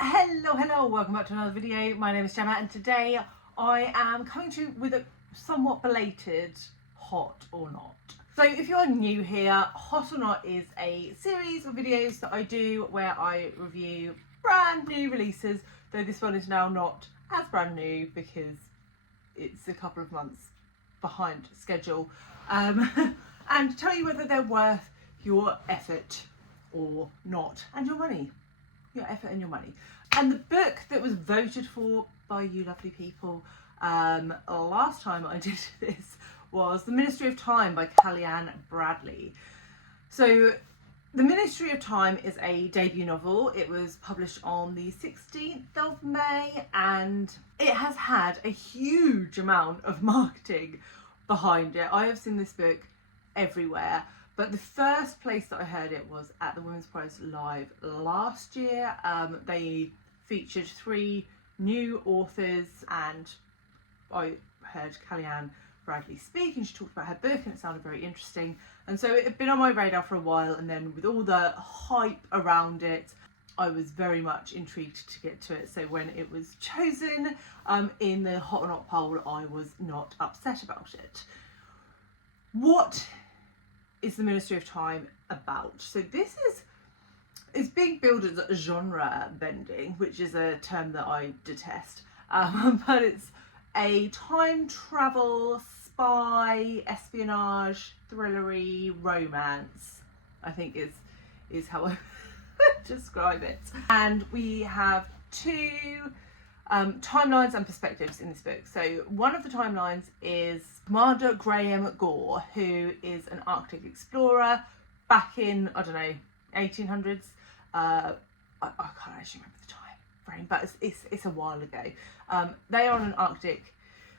Hello, welcome back to another video. My name is Gemma and today I am coming to you with a somewhat belated Hot or Not. So if you're new here, Hot or Not is a series of videos that I do where I review brand new releases, though this one is now not as brand new because it's a couple of months behind schedule, and tell you whether they're worth your effort or not, and your money. Your effort and your money. And the book that was voted for by you lovely people last time I did this was The Ministry of Time by Kaliane Bradley. So The Ministry of Time is a debut novel. It was published on the 16th of May and it has had a huge amount of marketing behind it. I have seen this book everywhere. But the first place that I heard it was at the Women's Prize Live last year. They featured 3 new authors and I heard Kaliane Bradley speak and she talked about her book and it sounded very interesting. And so it had been on my radar for a while, and then with all the hype around it, I was very much intrigued to get to it. So when it was chosen in the Hot or Not poll, I was not upset about it. What is The Ministry of Time about? So this is being billed as genre bending, which is a term that I detest, but it's a time travel, spy, espionage, thrillery romance, I think is how I describe it. And we have 2 timelines and perspectives in this book. So one of the timelines is Commander Graham Gore, who is an Arctic explorer back in, I don't know, 1800s. I can't actually remember the time frame, but it's a while ago. They are on an Arctic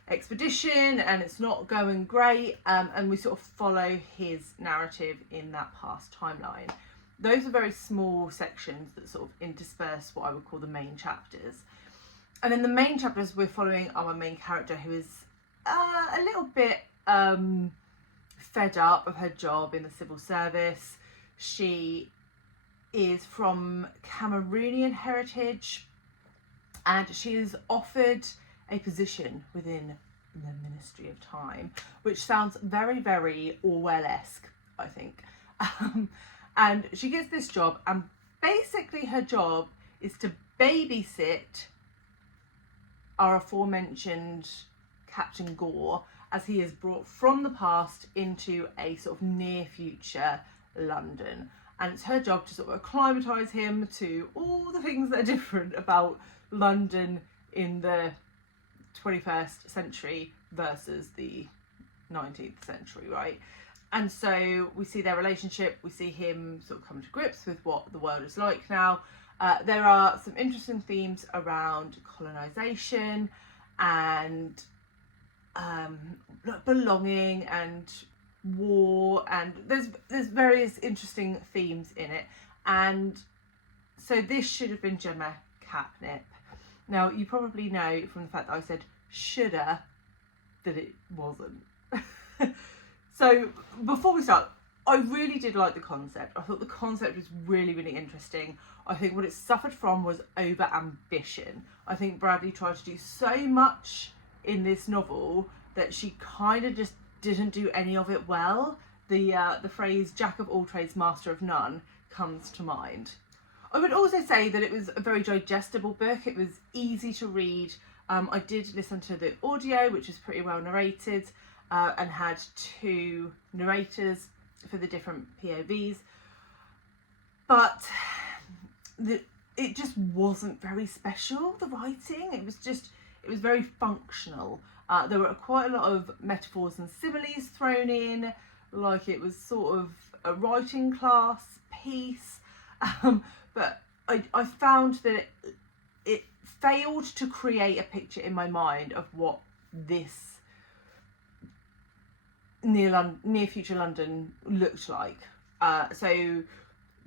expedition and it's not going great, and we sort of follow his narrative in that past timeline. Those are very small sections that sort of intersperse what I would call the main chapters. And in the main chapters, we're following our main character, who is a little bit fed up of her job in the civil service. She is from Cameroonian heritage and she is offered a position within the Ministry of Time, which sounds very, very Orwell-esque, I think. And she gets this job, and basically her job is to babysit our aforementioned Captain Gore as he is brought from the past into a sort of near future London. And it's her job to sort of acclimatise him to all the things that are different about London in the 21st century versus the 19th century, right? And so we see their relationship, we see him sort of come to grips with what the world is like now. There are some interesting themes around colonisation and belonging and war, and there's various interesting themes in it. And so this should have been Gemma catnip. Now you probably know from the fact that I said shoulda that it wasn't. So before we start, I really did like the concept. I thought the concept was really, really interesting. I think what it suffered from was over ambition. I think Bradley tried to do so much in this novel that she kind of just didn't do any of it well. The phrase "jack of all trades, master of none" comes to mind. I would also say that it was a very digestible book. It was easy to read. I did listen to the audio, which was pretty well narrated, and had 2 narrators for the different POVs, but it just wasn't very special, the writing. It was very functional. There were quite a lot of metaphors and similes thrown in, like it was sort of a writing class piece, but I found that it failed to create a picture in my mind of what this near future London looked like. So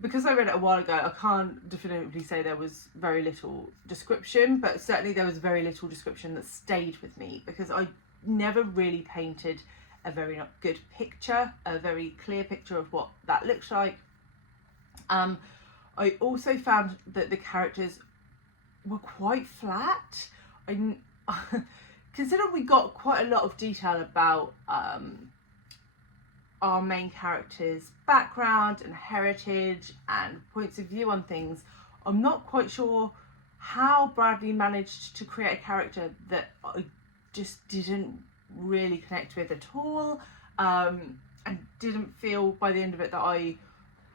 because I read it a while ago, I can't definitively say there was very little description, but certainly there was very little description that stayed with me, because I never really painted a very good picture, a very clear picture of what that looks like. I also found that the characters were quite flat. Considering we got quite a lot of detail about our main character's background and heritage and points of view on things, I'm not quite sure how Bradley managed to create a character that I just didn't really connect with at all, and didn't feel by the end of it that I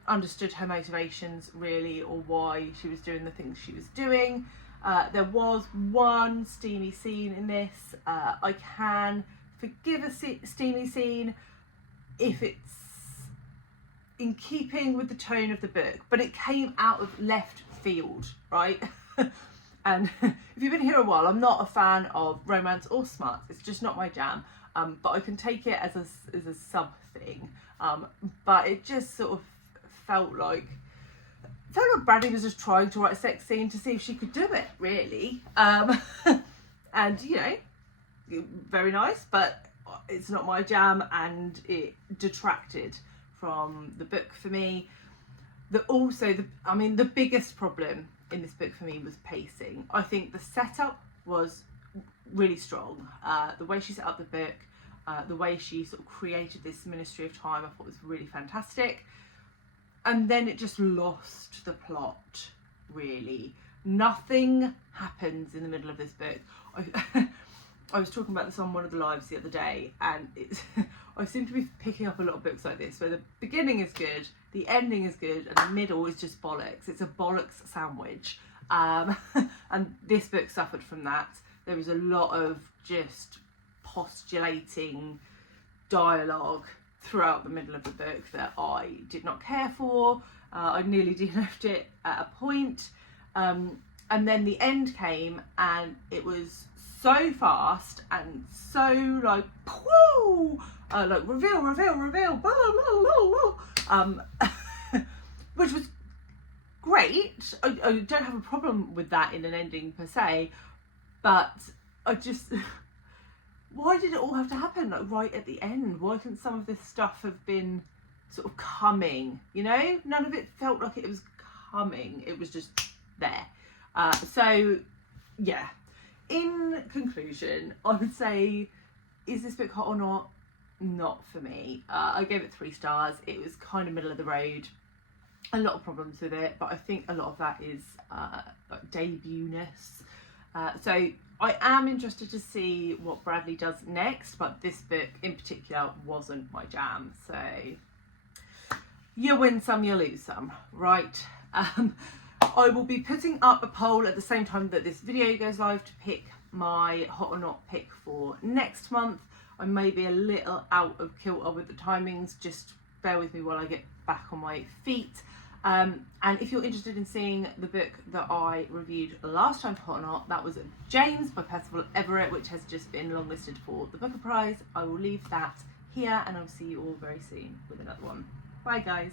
understood her motivations really, or why she was doing the things she was doing. There was one steamy scene in this. I can forgive a steamy scene if it's in keeping with the tone of the book, but it came out of left field, right? And if you've been here a while, I'm not a fan of romance or smarts. It's just not my jam. But I can take it as a sub thing. But it just sort of felt like Bradley was just trying to write a sex scene to see if she could do it, really. And you know, very nice, but it's not my jam, and it detracted from the book for me. The biggest problem in this book for me was pacing. I think the setup was really strong. The way she set up the book, the way she sort of created this Ministry of Time, I thought was really fantastic. And then it just lost the plot, really. Nothing happens in the middle of this book. I was talking about this on one of the lives the other day, and I seem to be picking up a lot of books like this where the beginning is good, the ending is good, and the middle is just bollocks. It's a bollocks sandwich. And this book suffered from that. There was a lot of just postulating dialogue throughout the middle of the book that I did not care for. I nearly de-left it at a point. And then the end came, and it was so fast and so like, whoo, like reveal, blah, blah, blah, which was great. I don't have a problem with that in an ending per se, but I just, why did it all have to happen like right at the end? Why couldn't some of this stuff have been sort of coming, you know? None of it felt like it was coming. It was just there. So yeah, in conclusion, I would say, is this book hot or not? Not for me. I gave it 3 stars. It was kind of middle of the road. A lot of problems with it, but I think a lot of that is like debut-ness. So I am interested to see what Bradley does next, but this book in particular wasn't my jam. So you win some, you lose some, right? I will be putting up a poll at the same time that this video goes live to pick my hot or not pick for next month. I may be a little out of kilter with the timings, just bear with me while I get back on my feet. And if you're interested in seeing the book that I reviewed last time for Hot or Not, that was James by Percival Everett, which has just been longlisted for the Booker Prize. I will leave that here, and I'll see you all very soon with another one. Bye guys.